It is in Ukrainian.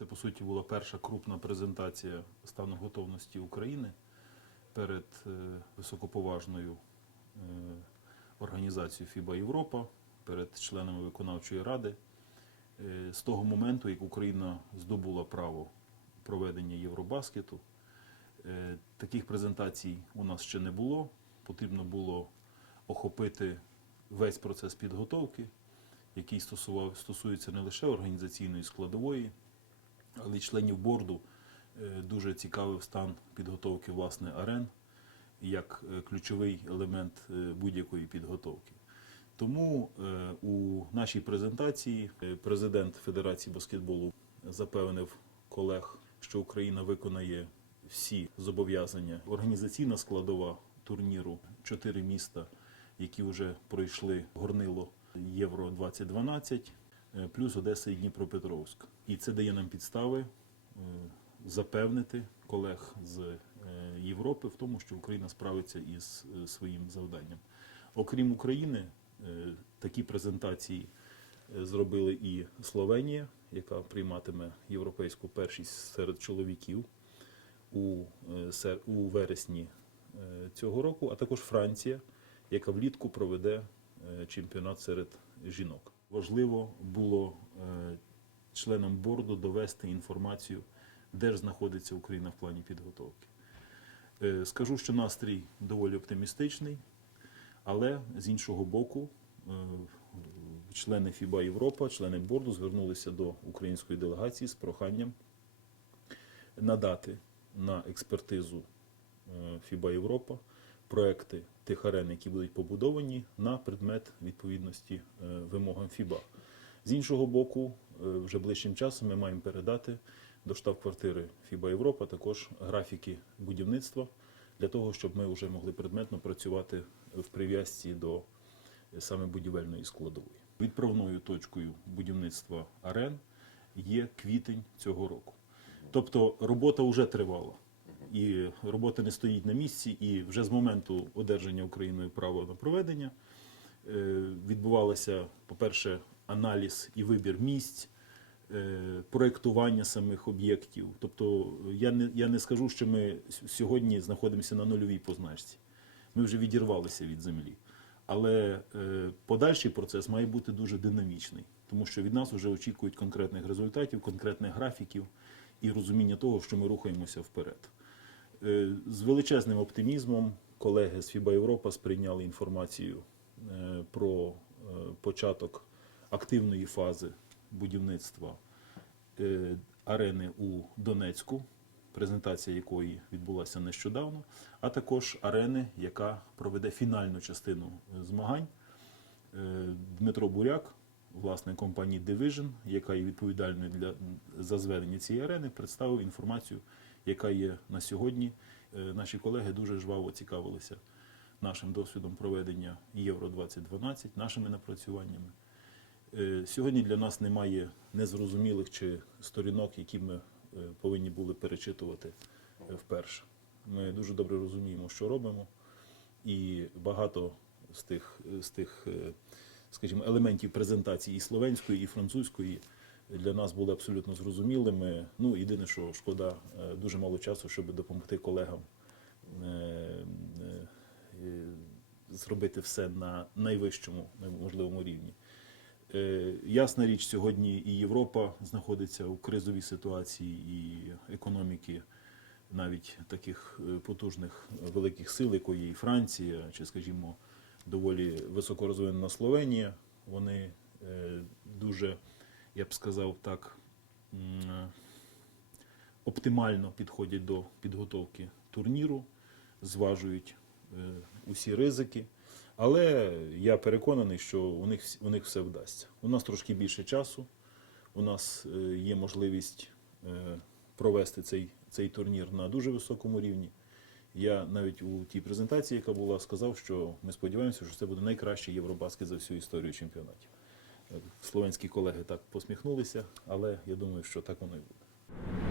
Це по суті була перша крупна презентація стану готовності України перед е, високоповажною е, організацією ФІБА Європа, перед членами виконавчої ради. Е, З того моменту, як Україна здобула право проведення Євробаскету, таких презентацій у нас ще не було. Потрібно було охопити весь процес підготовки, який стосував, стосується не лише організаційної складової, але й членів борду е, дуже цікавив стан підготовки власне арен як е, ключовий елемент е, будь-якої підготовки. Тому у нашій презентації президент Федерації баскетболу запевнив колег, що Україна виконає всі зобов'язання. Організаційна складова турніру чотири міста, які вже пройшли горнило Євро 2012, е, плюс Одеса і Дніпропетровськ. І це дає нам підстави е, запевнити колег з е, Європи в тому, що Україна справиться із е, своїм завданням. Окрім України, е, такі презентації е, зробили і Словенія, яка прийматиме європейську першість серед чоловіків у, е, вересні е, цього року, а також Франція, яка влітку проведе е, чемпіонат серед жінок. Важливо було е, членам борду довести інформацію, де ж знаходиться Україна в плані підготовки. Е, Скажу, що настрій доволі оптимістичний, але з іншого боку, е, члени ФІБА Європа, члени борду звернулися до української делегації з проханням надати на експертизу ФІБА Європа проекти тих арен, які будуть побудовані на предмет відповідності е, вимогам ФІБА. З іншого боку, е, вже ближчим часом ми маємо передати до штаб-квартири ФІБА Європа також графіки будівництва для того, щоб ми вже могли предметно працювати в прив'язці до саме будівельної складової. Відправною точкою будівництва арен є квітень цього року. Тобто робота вже тривала. І робота не стоїть на місці, і вже з моменту одержання Україною права на проведення е, відбувалося, по-перше, аналіз і вибір місць, е, проєктування самих об'єктів. Тобто я не, я не скажу, що ми сьогодні знаходимося на нульовій позначці. Ми вже відірвалися від землі. Але е, подальший процес має бути дуже динамічний, тому що від нас вже очікують конкретних результатів, конкретних графіків і розуміння того, що ми рухаємося вперед. Е, З величезним оптимізмом колеги з ФІБА Європа сприйняли інформацію е, про е, початок активної фази будівництва арени у Донецьку, презентація якої відбулася нещодавно, а також арени, яка проведе фінальну частину змагань. Дмитро Буряк, власник компанії Division, яка є відповідальною для, за зведення цієї арени, представив інформацію, яка є на сьогодні. Е, Наші колеги дуже жваво цікавилися нашим досвідом проведення Євро 2012, нашими напрацюваннями. Е, Сьогодні для нас немає незрозумілих чи сторінок, які ми е, повинні були перечитувати вперше. Ми дуже добре розуміємо, що робимо, і багато з тих, з тих скажімо, елементів презентації і словенської, і французької для нас були абсолютно зрозумілими. Ну, єдине, що шкода, е, дуже мало часу, щоб допомогти колегам е, е, зробити все на найвищому можливому рівні. Ясна річ, сьогодні і Європа знаходиться у кризовій ситуації, і економіки навіть таких потужних великих сил, якої і Франція, чи, скажімо, доволі високорозвинена Словенія, вони дуже, я б сказав так, оптимально підходять до підготовки турніру, зважують е, усі ризики. Але я переконаний, що у них, у них все вдасться. У нас трошки більше часу, у нас е, є можливість е, провести цей, цей турнір на дуже високому рівні. Я навіть у тій презентації, яка була, сказав, що ми сподіваємося, що це буде найкращий Євробаскет за всю історію чемпіонатів. Е, Словенські колеги так посміхнулися, але я думаю, що так воно і буде.